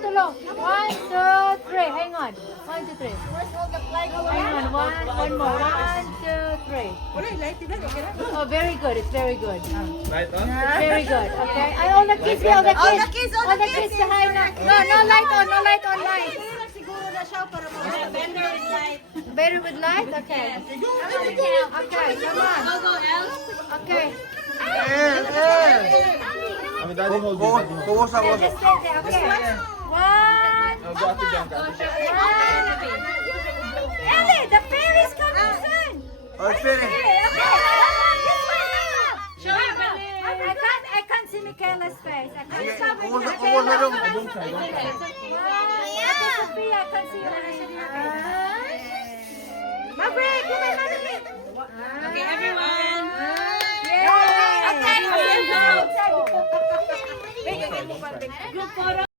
tulong. 1, 2, 3. Hang on. 1, 2, 3. Hang on. One more. 1, 2, 3. Oh, very good. It's very good. Light on? It's very good. Okay. And all the kids, all the kids. All the kids behind us. No light on. No light on. Light. Better with light? Okay. Okay, come on. Okay. Kami daddy hold you. Kuwos ako. Just stay there. Okay. 1. Oh, go after Jan, go after Jan. Ellie, the fair is coming soon. Oh, it's ready. I can't see Michaela's face. I can't see. Kuwos na dong. Sophia, I can't see your face. Maverick, come on, Maverick. Okay, everyone. Yay. Okay, Okay. Group photo.